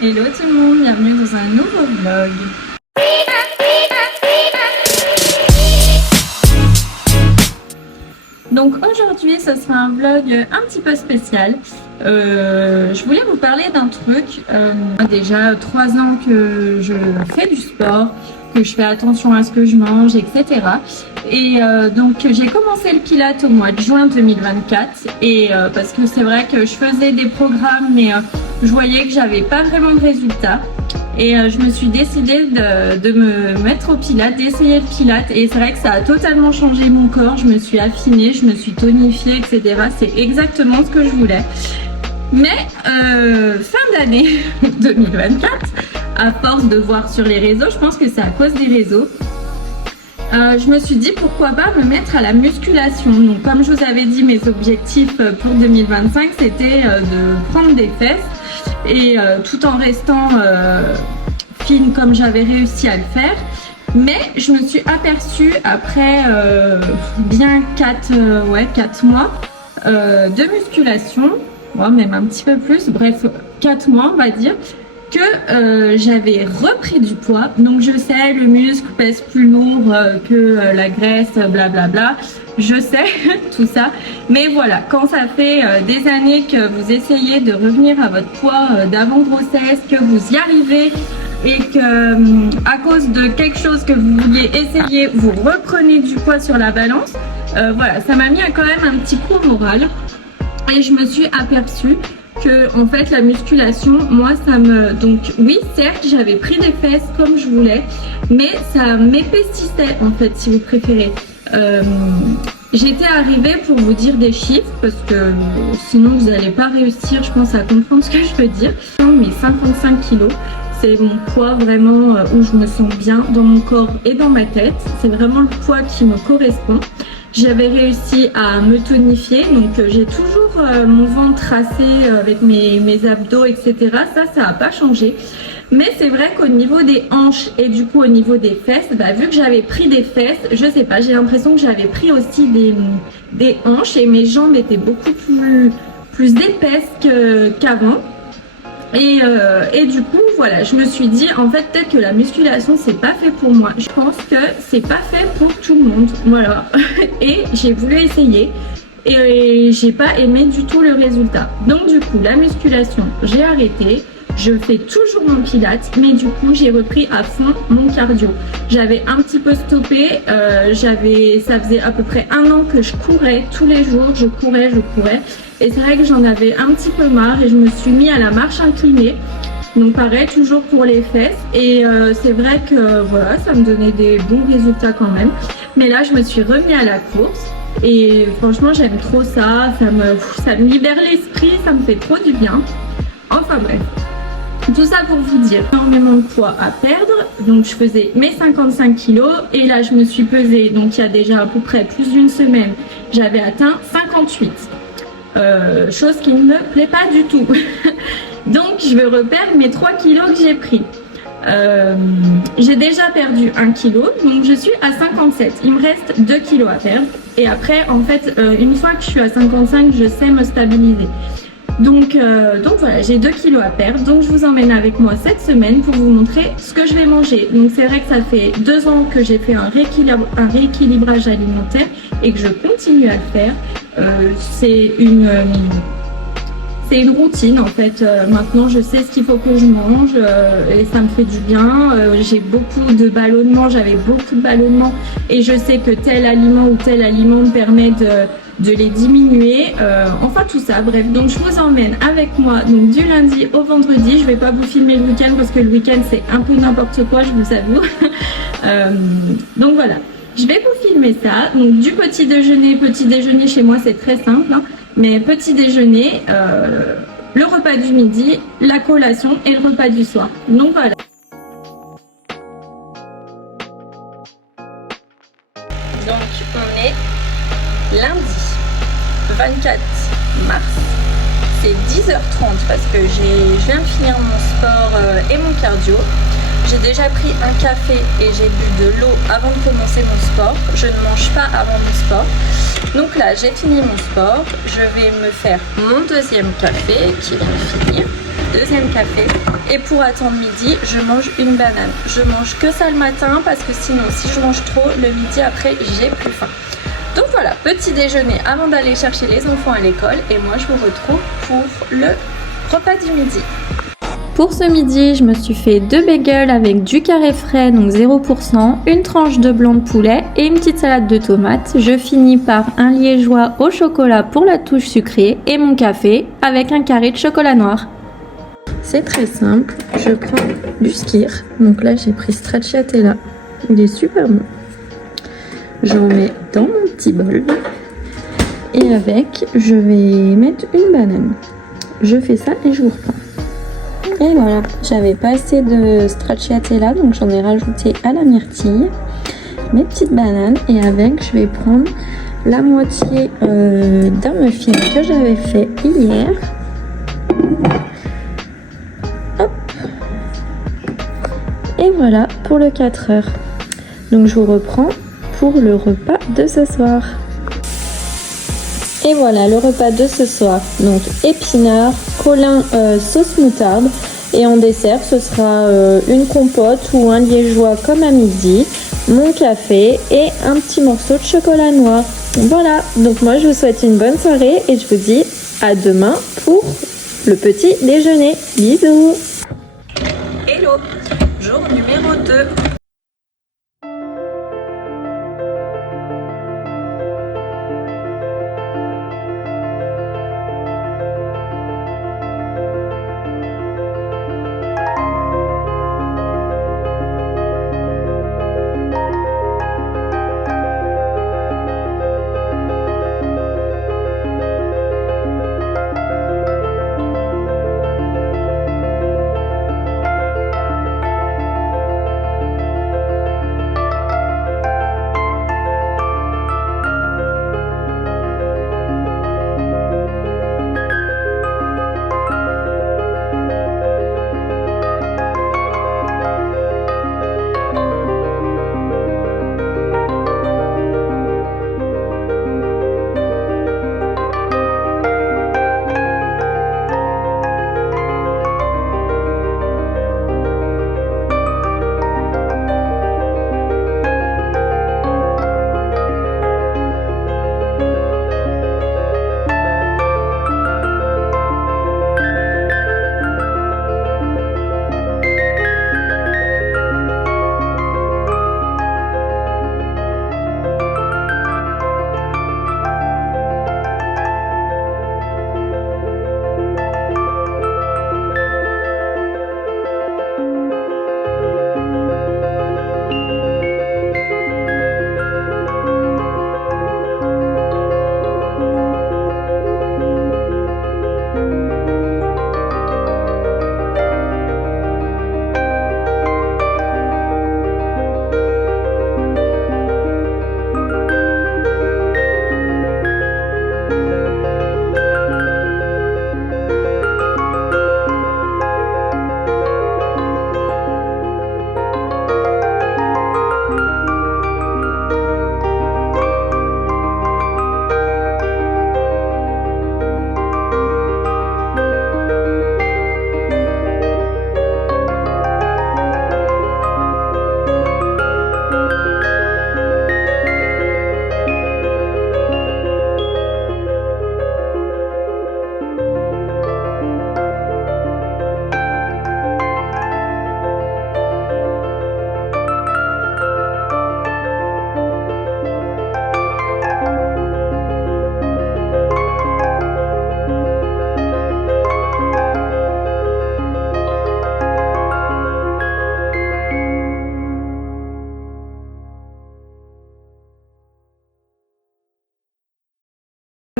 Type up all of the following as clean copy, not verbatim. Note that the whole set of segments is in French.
Hello tout le monde, bienvenue dans un nouveau vlog. Donc aujourd'hui ce sera un vlog un petit peu spécial. Je voulais vous parler d'un truc. Déjà 3 ans que je fais du sport, que je fais attention à ce que je mange, etc. Et donc j'ai commencé le pilates au mois de juin 2024 et parce que c'est vrai que je faisais des programmes mais je voyais que j'avais pas vraiment de résultats. Et je me suis décidée de me mettre au pilates, d'essayer le pilates. Et c'est vrai que ça a totalement changé mon corps. Je me suis affinée, je me suis tonifiée, etc. C'est exactement ce que je voulais. Mais fin d'année 2024, à force de voir sur les réseaux, je pense que c'est à cause des réseaux, je me suis dit pourquoi pas me mettre à la musculation. Donc comme je vous avais dit, mes objectifs pour 2025 c'était de prendre des fesses et tout en restant fine comme j'avais réussi à le faire. Mais je me suis aperçue après bien 4 mois de musculation, même un petit peu plus, bref 4 mois on va dire, que j'avais repris du poids. Donc je sais, le muscle pèse plus lourd que la graisse, blablabla. Je sais tout ça, mais voilà, quand ça fait des années que vous essayez de revenir à votre poids d'avant grossesse, que vous y arrivez et que à cause de quelque chose que vous vouliez essayer, vous reprenez du poids sur la balance, voilà, ça m'a mis quand même un petit coup au moral et je me suis aperçue que en fait la musculation, moi ça me... Donc oui, certes j'avais pris des fesses comme je voulais, mais ça m'épaississait en fait, si vous préférez. J'étais arrivée pour vous dire des chiffres parce que sinon vous n'allez pas réussir, je pense, à comprendre ce que je veux dire. Mes 55 kilos, c'est mon poids vraiment où je me sens bien dans mon corps et dans ma tête. C'est vraiment le poids qui me correspond. J'avais réussi à me tonifier, donc j'ai toujours mon ventre tracé avec mes abdos, etc. Ça n'a pas changé. Mais c'est vrai qu'au niveau des hanches et du coup au niveau des fesses, vu que j'avais pris des fesses, je sais pas, j'ai l'impression que j'avais pris aussi des hanches et mes jambes étaient beaucoup plus épaisses qu'avant. Et du coup voilà, je me suis dit en fait peut-être que la musculation c'est pas fait pour moi. Je pense que c'est pas fait pour tout le monde, voilà. Et j'ai voulu essayer et j'ai pas aimé du tout le résultat. Donc du coup la musculation j'ai arrêté. Je fais toujours mon pilates, mais du coup j'ai repris à fond mon cardio. J'avais un petit peu stoppé, ça faisait à peu près 1 an que je courais tous les jours, je courais. Et c'est vrai que j'en avais un petit peu marre et je me suis mis à la marche inclinée. Donc pareil, toujours pour les fesses. Et c'est vrai que voilà, ça me donnait des bons résultats quand même. Mais là, je me suis remis à la course. Et franchement, j'aime trop ça. Ça me libère l'esprit, ça me fait trop du bien. Enfin bref. Tout ça pour vous dire, énormément de poids à perdre. Donc je faisais mes 55 kilos et là je me suis pesée, donc il y a déjà à peu près plus d'une semaine, j'avais atteint 58. Chose qui ne me plaît pas du tout. Donc je vais reperdre mes 3 kilos que j'ai pris. J'ai déjà perdu 1 kilo, donc je suis à 57. Il me reste 2 kilos à perdre. Et après, en fait, une fois que je suis à 55, je sais me stabiliser. Donc voilà, j'ai 2 kilos à perdre, donc je vous emmène avec moi cette semaine pour vous montrer ce que je vais manger. Donc c'est vrai que ça fait 2 ans que j'ai fait un rééquilibrage alimentaire et que je continue à le faire. C'est une routine en fait. Maintenant je sais ce qu'il faut que je mange et ça me fait du bien. J'ai beaucoup de ballonnements, j'avais beaucoup de ballonnements et je sais que tel aliment ou tel aliment me permet de les diminuer, enfin tout ça, bref. Donc je vous emmène avec moi donc du lundi au vendredi. Je vais pas vous filmer le week-end parce que le week-end c'est un peu n'importe quoi, je vous avoue. Donc voilà, je vais vous filmer ça. Donc du petit déjeuner chez moi c'est très simple, hein, mais petit déjeuner, le repas du midi, la collation et le repas du soir. Donc voilà. Donc on est lundi 24 mars, c'est 10h30 parce que je viens de finir mon sport et mon cardio. J'ai déjà pris un café et j'ai bu de l'eau avant de commencer mon sport. Je ne mange pas avant mon sport. Donc là, j'ai fini mon sport. Je vais me faire mon deuxième café qui vient de finir. deuxième café. Et pour attendre midi, je mange une banane. Je mange que ça le matin parce que sinon, si je mange trop, le midi après, j'ai plus faim. Donc voilà, petit déjeuner avant d'aller chercher les enfants à l'école. Et moi, je vous retrouve pour le repas du midi. Pour ce midi, je me suis fait 2 bagels avec du carré frais, donc 0%, une tranche de blanc de poulet et une petite salade de tomates. Je finis par un liégeois au chocolat pour la touche sucrée et mon café avec un carré de chocolat noir. C'est très simple, je prends du skyr, donc là j'ai pris stracciatella, il est super bon. J'en mets dans mon petit bol et avec, je vais mettre une banane. Je fais ça et je vous reprends. Et voilà, j'avais pas assez de stracciatella, donc j'en ai rajouté à la myrtille, mes petites bananes, et avec je vais prendre la moitié d'un muffin que j'avais fait hier. Hop. Et voilà pour le 4 heures. Donc je vous reprends pour le repas de ce soir. Et voilà le repas de ce soir, donc épinards, colin sauce moutarde, et en dessert ce sera une compote ou un liégeois comme à midi, mon café et un petit morceau de chocolat noir. Voilà, donc moi je vous souhaite une bonne soirée et je vous dis à demain pour le petit déjeuner. Bisous. Hello, jour numéro 2.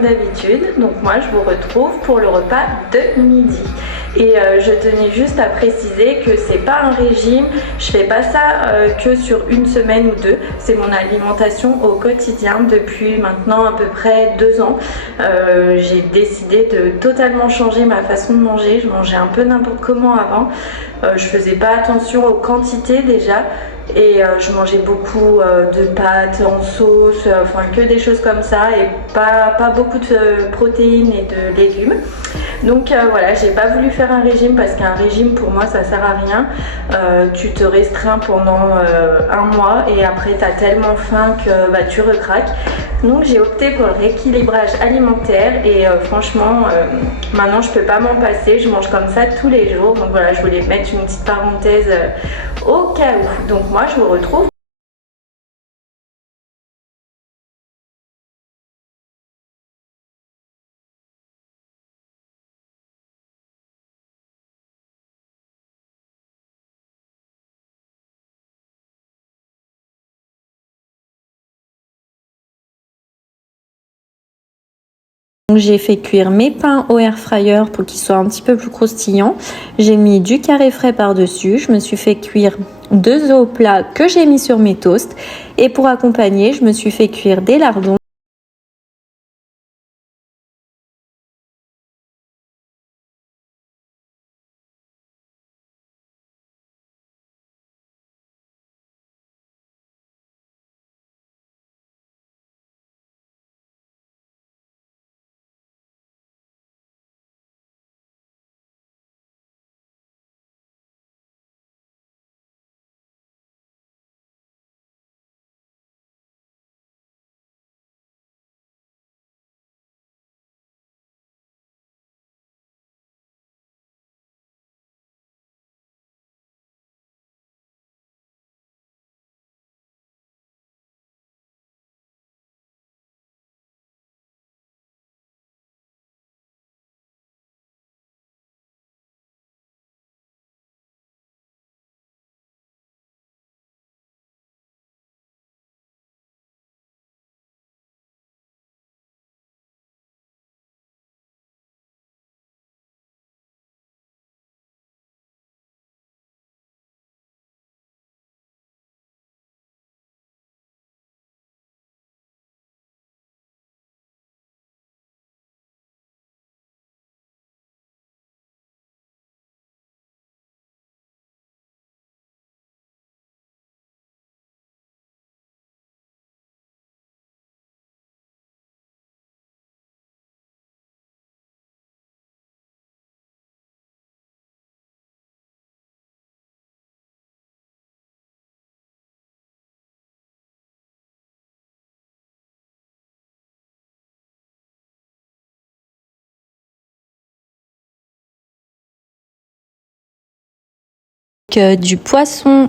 D'habitude, donc moi je vous retrouve pour le repas de midi et je tenais juste à préciser que c'est pas un régime, je fais pas ça que sur une semaine ou deux, c'est mon alimentation au quotidien depuis maintenant à peu près 2 ans. J'ai décidé de totalement changer ma façon de manger, je mangeais un peu n'importe comment avant, je faisais pas attention aux quantités déjà. Et je mangeais beaucoup de pâtes en sauce, enfin que des choses comme ça et pas beaucoup de protéines et de légumes. Donc voilà, j'ai pas voulu faire un régime parce qu'un régime pour moi ça sert à rien. Tu te restreins pendant un mois et après tu as tellement faim que bah, tu recraques. Donc j'ai opté pour le rééquilibrage alimentaire et franchement maintenant je peux pas m'en passer, je mange comme ça tous les jours. Donc voilà, je voulais mettre une petite parenthèse au cas où. Donc moi je vous retrouve. J'ai fait cuire mes pains au air fryer pour qu'ils soient un petit peu plus croustillants. J'ai mis du carré frais par-dessus. Je me suis fait cuire 2 œufs au plat que j'ai mis sur mes toasts. Et pour accompagner, je me suis fait cuire des lardons. Du poisson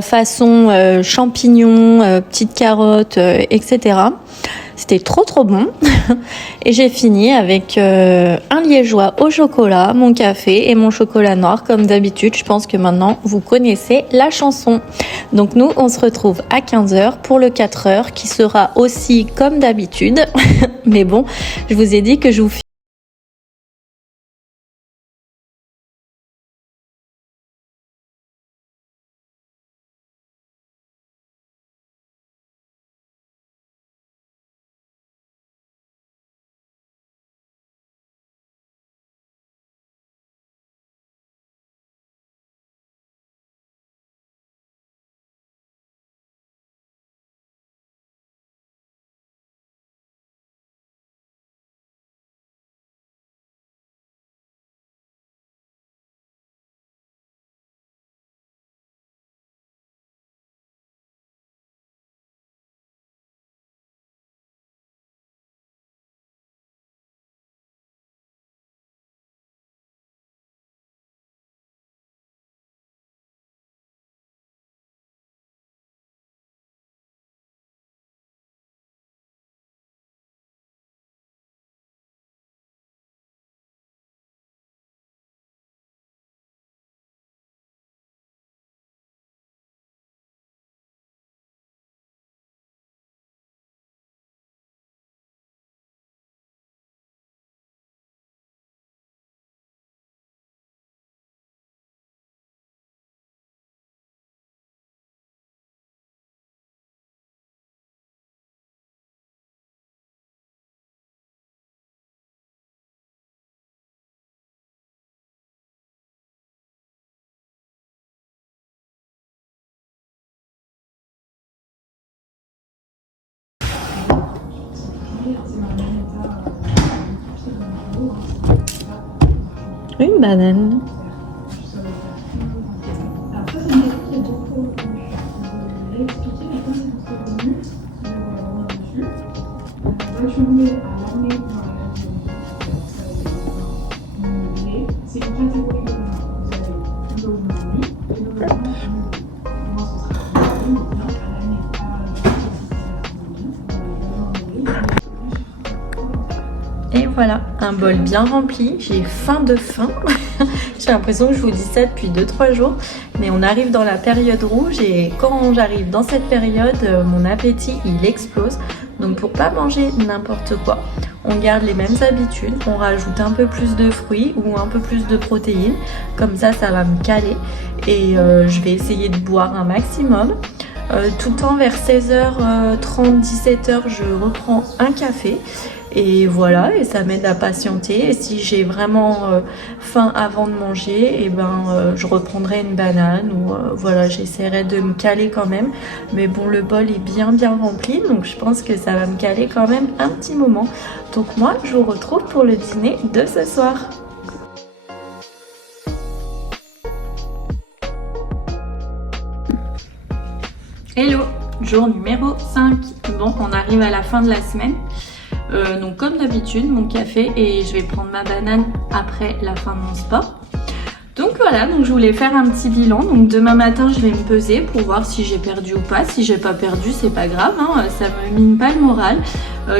façon champignons, petites carottes, etc. C'était trop bon. Et j'ai fini avec un liégeois au chocolat, mon café et mon chocolat noir comme d'habitude. Je pense que maintenant vous connaissez la chanson. Donc nous on se retrouve à 15h pour le 4h qui sera aussi comme d'habitude. Mais bon, je vous ai dit que je vous Une banane. Et voilà, un bol bien rempli. J'ai faim de faim. J'ai l'impression que je vous dis ça depuis 2-3 jours. Mais on arrive dans la période rouge et quand j'arrive dans cette période, mon appétit il explose. Donc pour pas manger n'importe quoi, on garde les mêmes habitudes. On rajoute un peu plus de fruits ou un peu plus de protéines. Comme ça va me caler. Et je vais essayer de boire un maximum. Tout le temps vers 16h30, 17h, je reprends un café. Et voilà, et ça m'aide à patienter. Et si j'ai vraiment faim avant de manger, et je reprendrai une banane ou voilà, j'essaierai de me caler quand même. Mais bon, le bol est bien rempli, donc je pense que ça va me caler quand même un petit moment. Donc moi, je vous retrouve pour le dîner de ce soir. Hello, jour numéro 5. Bon, on arrive à la fin de la semaine. Donc comme d'habitude, mon café et je vais prendre ma banane après la fin de mon sport. Donc voilà, donc je voulais faire un petit bilan. Donc demain matin, je vais me peser pour voir si j'ai perdu ou pas. Si j'ai pas perdu, c'est pas grave, hein, ça me mine pas le moral.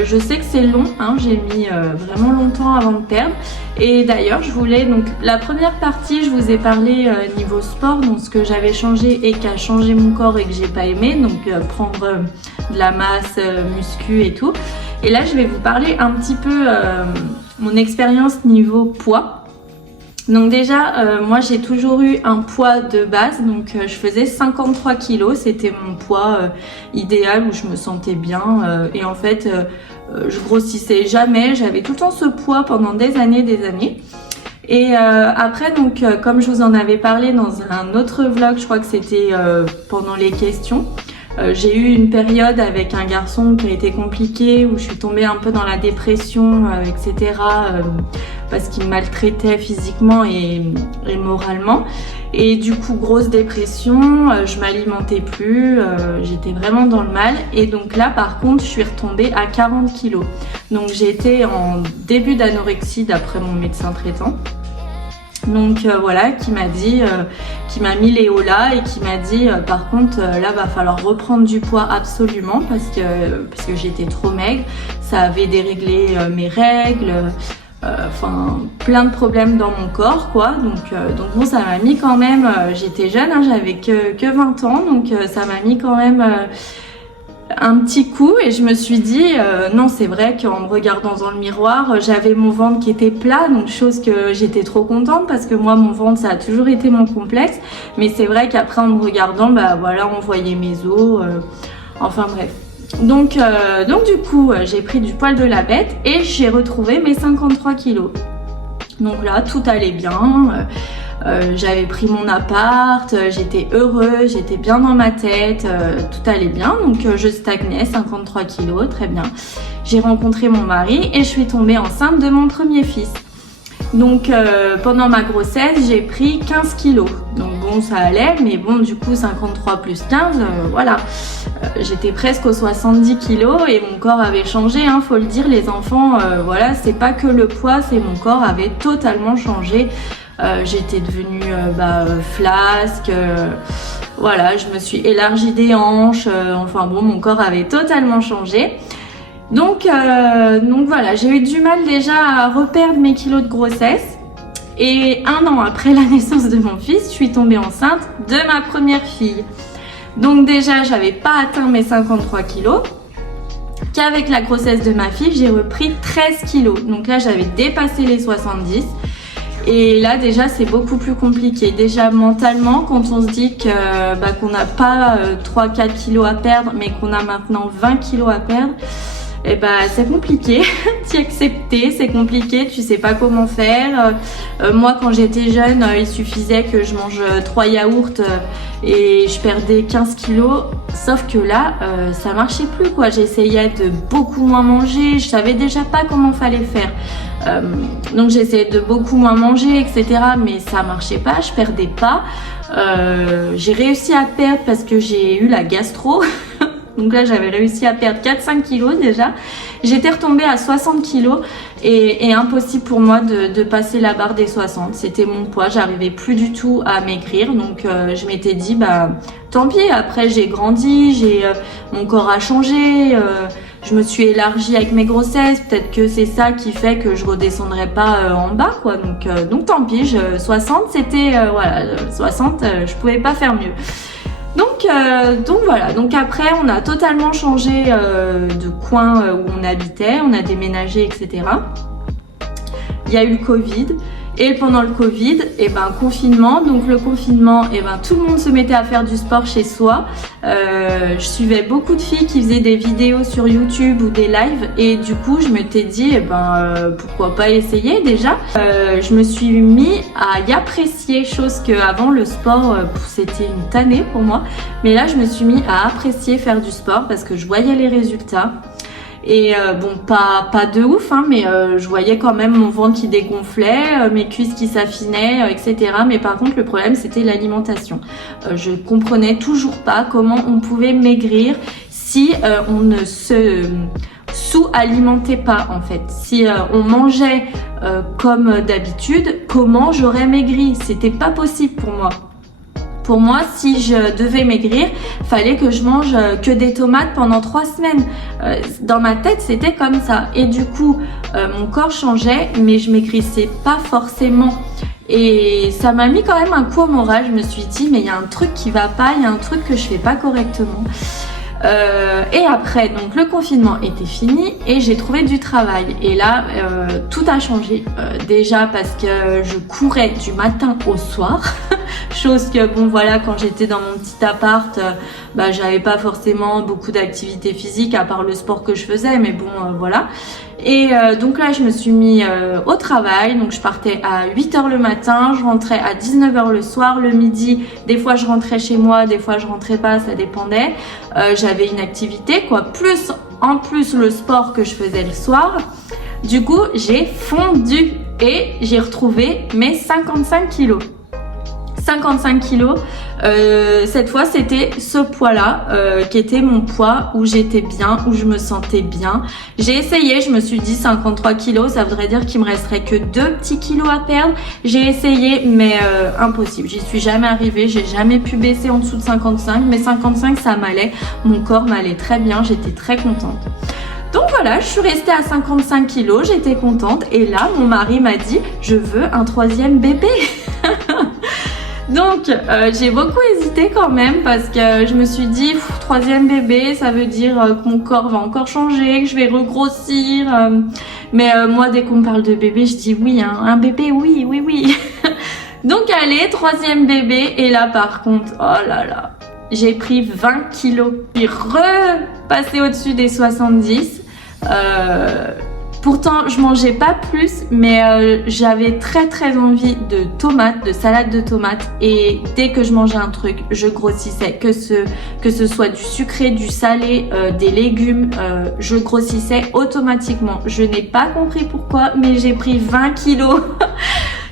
Je sais que c'est long, hein, j'ai mis vraiment longtemps avant de perdre. Et d'ailleurs, je voulais, donc la première partie, je vous ai parlé niveau sport, donc ce que j'avais changé et qui a changé mon corps et que j'ai pas aimé, donc prendre de la masse, muscu et tout. Et là, je vais vous parler un petit peu mon expérience niveau poids. Donc déjà, moi j'ai toujours eu un poids de base, donc je faisais 53 kilos, c'était mon poids idéal où je me sentais bien et en fait je grossissais jamais, j'avais tout le temps ce poids pendant des années. Et après donc comme je vous en avais parlé dans un autre vlog, je crois que c'était pendant les questions, j'ai eu une période avec un garçon qui a été compliquée où je suis tombée un peu dans la dépression, etc. Parce qu'il me maltraitait physiquement et moralement. Et du coup, grosse dépression, je m'alimentais plus, j'étais vraiment dans le mal. Et donc là, par contre, je suis retombée à 40 kilos. Donc j'ai été en début d'anorexie d'après mon médecin traitant. Donc voilà, qui m'a dit, qui m'a mis les hauts là et qui m'a dit par contre là va falloir reprendre du poids absolument parce que j'étais trop maigre, ça avait déréglé mes règles, enfin plein de problèmes dans mon corps quoi. Donc bon, ça m'a mis quand même, j'étais jeune, hein, j'avais que 20 ans, donc ça m'a mis quand même un petit coup et je me suis dit non, c'est vrai qu'en me regardant dans le miroir, j'avais mon ventre qui était plat, donc chose que j'étais trop contente parce que moi mon ventre ça a toujours été mon complexe, mais c'est vrai qu'après en me regardant, bah voilà, on voyait mes os, enfin bref. Donc du coup j'ai pris du poil de la bête et j'ai retrouvé mes 53 kilos. Donc là tout allait bien. J'avais pris mon appart, j'étais heureuse, j'étais bien dans ma tête, tout allait bien, donc je stagnais, 53 kilos, très bien. J'ai rencontré mon mari et je suis tombée enceinte de mon premier fils. Donc pendant ma grossesse, j'ai pris 15 kilos. Donc bon, ça allait, mais bon, du coup 53 plus 15, voilà. J'étais presque aux 70 kilos et mon corps avait changé, hein, faut le dire, les enfants, voilà, c'est pas que le poids, c'est mon corps avait totalement changé. J'étais devenue flasque, voilà, je me suis élargie des hanches, enfin bon, mon corps avait totalement changé. Donc voilà, j'ai eu du mal déjà à reperdre mes kilos de grossesse. Et 1 an après la naissance de mon fils, je suis tombée enceinte de ma première fille. Donc déjà, j'avais pas atteint mes 53 kilos. Qu'avec la grossesse de ma fille, j'ai repris 13 kilos. Donc là, j'avais dépassé les 70. Et là déjà c'est beaucoup plus compliqué. Déjà mentalement, quand on se dit que qu'on n'a pas 3-4 kilos à perdre mais qu'on a maintenant 20 kilos à perdre, et c'est compliqué d'y accepter, c'est compliqué, tu sais pas comment faire. Moi quand j'étais jeune, il suffisait que je mange 3 yaourts et je perdais 15 kilos. Sauf que là, ça marchait plus quoi. J'essayais de beaucoup moins manger, je savais déjà pas comment fallait faire. Donc j'essayais de beaucoup moins manger, etc. Mais ça marchait pas, je perdais pas. J'ai réussi à perdre parce que j'ai eu la gastro. Donc là, j'avais réussi à perdre 4-5 kilos déjà. J'étais retombée à 60 kilos et impossible pour moi de passer la barre des 60. C'était mon poids, j'arrivais plus du tout à maigrir. Donc je m'étais dit, bah tant pis, après j'ai grandi, mon corps a changé, je me suis élargie avec mes grossesses. Peut-être que c'est ça qui fait que je redescendrai pas en bas, quoi. Donc tant pis, 60 c'était, voilà, 60, je pouvais pas faire mieux. Donc voilà, donc après on a totalement changé de coin où on habitait, on a déménagé, etc. Il y a eu le Covid et pendant le Covid, confinement, donc le confinement, tout le monde se mettait à faire du sport chez soi. Je suivais beaucoup de filles qui faisaient des vidéos sur YouTube ou des lives et du coup je m'étais dit pourquoi pas essayer déjà. Je me suis mis à y apprécier, chose que avant le sport c'était une tannée pour moi, mais là je me suis mis à apprécier faire du sport parce que je voyais les résultats. Et pas de ouf, hein, mais je voyais quand même mon ventre qui dégonflait, mes cuisses qui s'affinaient, etc. Mais par contre, le problème, c'était l'alimentation. Je comprenais toujours pas comment on pouvait maigrir si on ne se sous-alimentait pas, en fait. Si on mangeait comme d'habitude, comment j'aurais maigri? C'était pas possible pour moi. Pour moi, si je devais maigrir, fallait que je mange que des tomates pendant 3 semaines. Dans ma tête, c'était comme ça. Et du coup, mon corps changeait, mais je maigrissais pas forcément. Et ça m'a mis quand même un coup au moral. Je me suis dit, mais il y a un truc qui va pas, il y a un truc que je fais pas correctement. Et après, donc le confinement était fini et j'ai trouvé du travail. Et là, tout a changé. Déjà parce que je courais du matin au soir. Chose que bon voilà, quand j'étais dans mon petit appart, j'avais pas forcément beaucoup d'activité physique à part le sport que je faisais, mais bon voilà. Et donc là je me suis mis au travail, donc je partais à 8h le matin, je rentrais à 19h le soir, le midi, des fois je rentrais chez moi, des fois je rentrais pas, ça dépendait. J'avais une activité quoi, en plus le sport que je faisais le soir. Du coup j'ai fondu et j'ai retrouvé mes 55 kilos. 55 kilos, cette fois c'était ce poids là qui était mon poids où j'étais bien, où je me sentais bien. J'ai essayé, je me suis dit 53 kilos, ça voudrait dire qu'il me resterait que 2 petits kilos à perdre. J'ai essayé mais impossible, j'y suis jamais arrivée, j'ai jamais pu baisser en dessous de 55, mais 55 ça m'allait, mon corps m'allait très bien, j'étais très contente. Donc voilà, je suis restée à 55 kilos, j'étais contente et là mon mari m'a dit je veux un 3e bébé. Donc j'ai beaucoup hésité quand même parce que je me suis dit 3e bébé ça veut dire que mon corps va encore changer, que je vais regrossir. Mais moi dès qu'on me parle de bébé je dis oui, hein, un bébé oui. Donc allez, 3e bébé et là par contre oh là là, j'ai pris 20 kilos. J'ai repassé au-dessus des 70. Pourtant, je mangeais pas plus, mais j'avais très envie de tomates, de salade de tomates. Et dès que je mangeais un truc, je grossissais. Que ce soit du sucré, du salé, des légumes, je grossissais automatiquement. Je n'ai pas compris pourquoi, mais j'ai pris 20 kilos.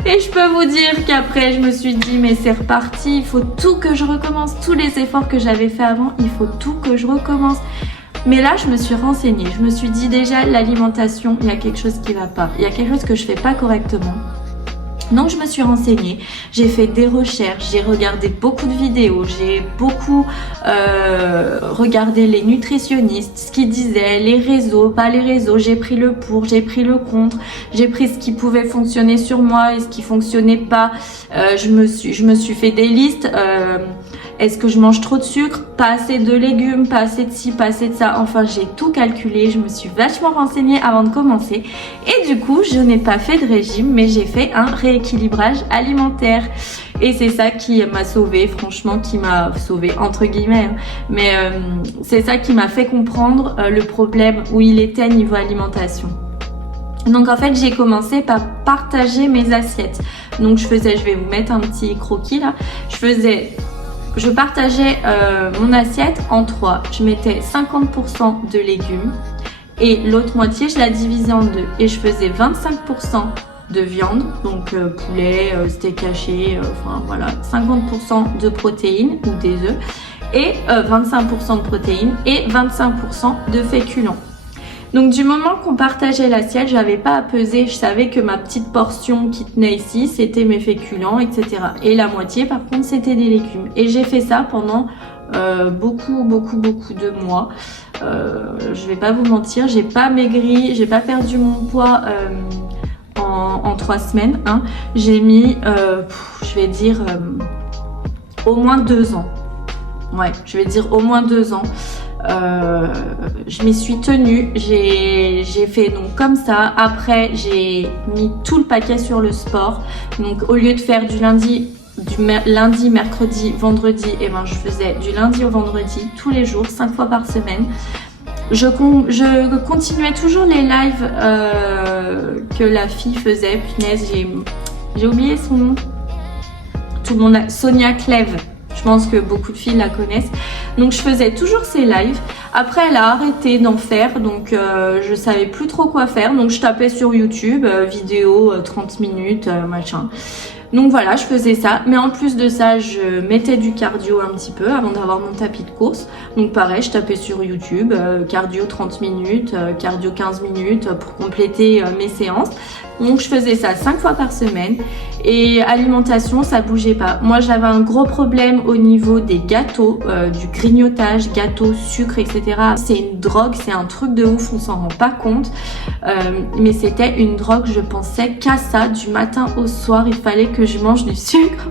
Et je peux vous dire qu'après, je me suis dit, mais c'est reparti, il faut tout que je recommence. Tous les efforts que j'avais fait avant, il faut tout que je recommence. Mais là, je me suis renseignée. Je me suis dit déjà, l'alimentation, il y a quelque chose qui va pas. Il y a quelque chose que je fais pas correctement. Donc, je me suis renseignée. J'ai fait des recherches. J'ai regardé beaucoup de vidéos. J'ai beaucoup regardé les nutritionnistes, ce qu'ils disaient, les réseaux, pas les réseaux. J'ai pris le pour, j'ai pris le contre. J'ai pris ce qui pouvait fonctionner sur moi et ce qui fonctionnait pas. Je me suis fait des listes. Est-ce que je mange trop de sucre? Pas assez de légumes, pas assez de ci, pas assez de ça. Enfin, j'ai tout calculé. Je me suis vachement renseignée avant de commencer. Et du coup, je n'ai pas fait de régime, mais j'ai fait un rééquilibrage alimentaire. Et c'est ça qui m'a sauvée, franchement, qui m'a sauvée entre guillemets. Mais c'est ça qui m'a fait comprendre le problème où il était niveau alimentation. Donc en fait, j'ai commencé par partager mes assiettes. Donc je vais vous mettre un petit croquis là. Je partageais mon assiette en 3. Je mettais 50% de légumes, et l'autre moitié, je la divisais en deux. Et je faisais 25% de viande, donc poulet, steak haché, enfin voilà, 50% de protéines ou des œufs, et 25% de protéines et 25% de féculents. Donc du moment qu'on partageait l'assiette, j'avais pas à peser, je savais que ma petite portion qui tenait ici, c'était mes féculents, etc. Et la moitié, par contre, c'était des légumes. Et j'ai fait ça pendant beaucoup de mois. Je vais pas vous mentir, j'ai pas maigri, j'ai pas perdu mon poids en 3 semaines. Hein. J'ai mis, je vais dire, au moins 2 ans. Ouais, je vais dire au moins 2 ans. Je m'y suis tenue, j'ai fait donc comme ça. Après, j'ai mis tout le paquet sur le sport. Donc au lieu de faire du lundi, mercredi, vendredi, et ben je faisais du lundi au vendredi tous les jours, 5 fois par semaine. Je continuais toujours les lives que la fille faisait. Punaise, j'ai oublié son nom. Tout le monde a Sonia Clèves. Je pense que beaucoup de filles la connaissent. Donc je faisais toujours ces lives. Après elle a arrêté d'en faire, donc je savais plus trop quoi faire. Donc je tapais sur YouTube, vidéo 30 minutes, machin. Donc voilà, je faisais ça. Mais en plus de ça, je mettais du cardio un petit peu avant d'avoir mon tapis de course. Donc pareil, je tapais sur YouTube, cardio 30 minutes, cardio 15 minutes pour compléter mes séances. Donc je faisais ça 5 fois par semaine. Et alimentation, ça bougeait pas. Moi, j'avais un gros problème au niveau des gâteaux, du grignotage, gâteaux, sucre, etc. C'est une drogue, c'est un truc de ouf, on s'en rend pas compte. Mais c'était une drogue, je pensais qu'à ça, du matin au soir, il fallait que je mange du sucre.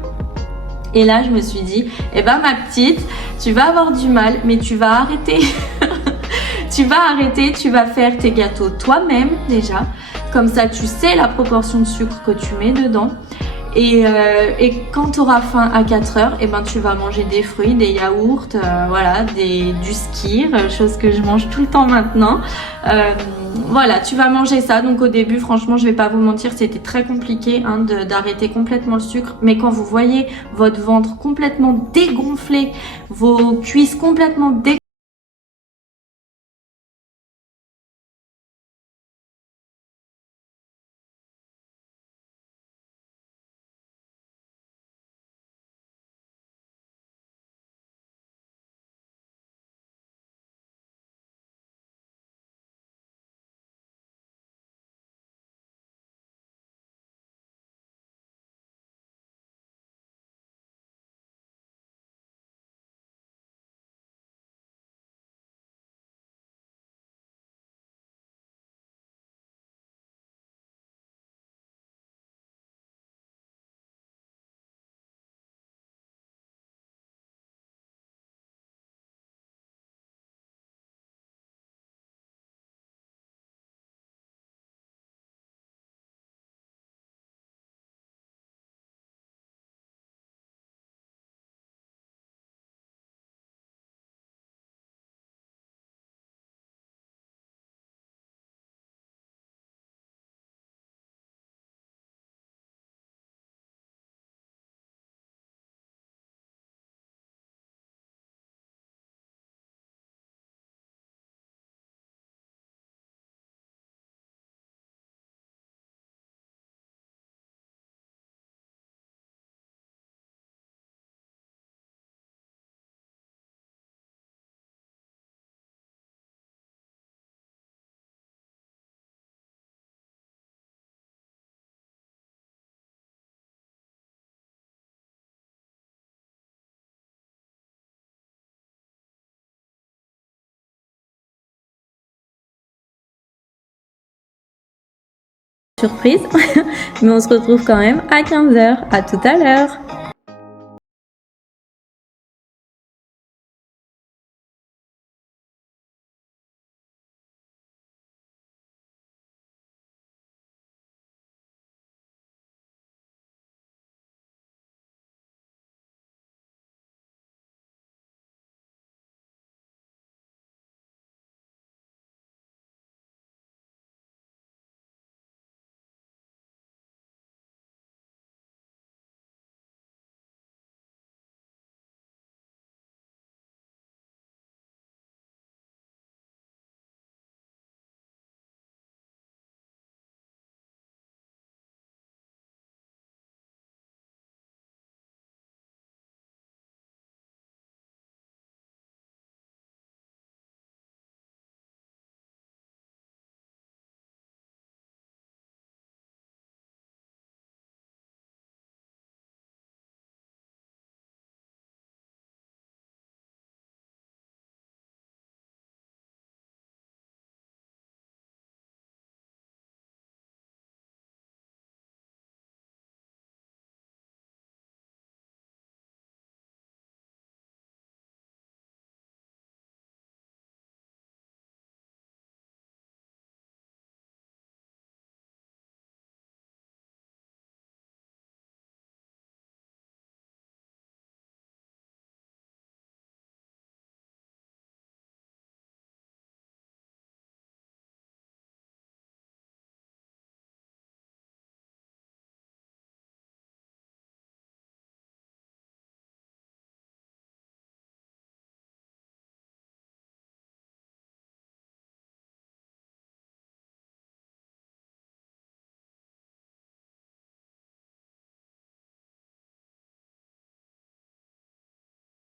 Et là, je me suis dit, eh ben ma petite, tu vas avoir du mal, mais tu vas arrêter. Tu vas arrêter, tu vas faire tes gâteaux toi-même déjà. Comme ça, tu sais la proportion de sucre que tu mets dedans. Et quand tu auras faim à 4 heures, eh ben, tu vas manger des fruits, des yaourts, voilà, du skyr, chose que je mange tout le temps maintenant. Voilà, tu vas manger ça. Donc au début, franchement, je vais pas vous mentir, c'était très compliqué hein, d'arrêter complètement le sucre. Mais quand vous voyez votre ventre complètement dégonflé, vos cuisses complètement dégonflées, surprise, mais on se retrouve quand même à 15 heures. À tout à l'heure.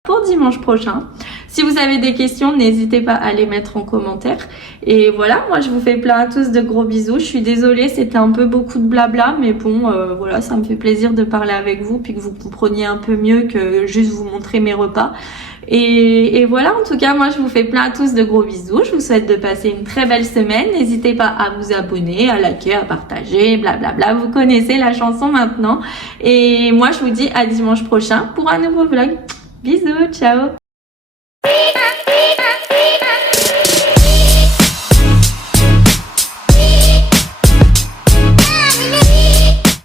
pour dimanche prochain. Si vous avez des questions, n'hésitez pas à les mettre en commentaire. Et voilà, moi je vous fais plein à tous de gros bisous. Je suis désolée, c'était un peu beaucoup de blabla, mais bon, voilà, ça me fait plaisir de parler avec vous, puis que vous compreniez un peu mieux que juste vous montrer mes repas. Et voilà, en tout cas, moi je vous fais plein à tous de gros bisous. Je vous souhaite de passer une très belle semaine. N'hésitez pas à vous abonner, à liker, à partager, blablabla. Vous connaissez la chanson maintenant. Et moi je vous dis à dimanche prochain pour un nouveau vlog. Bisous, ciao!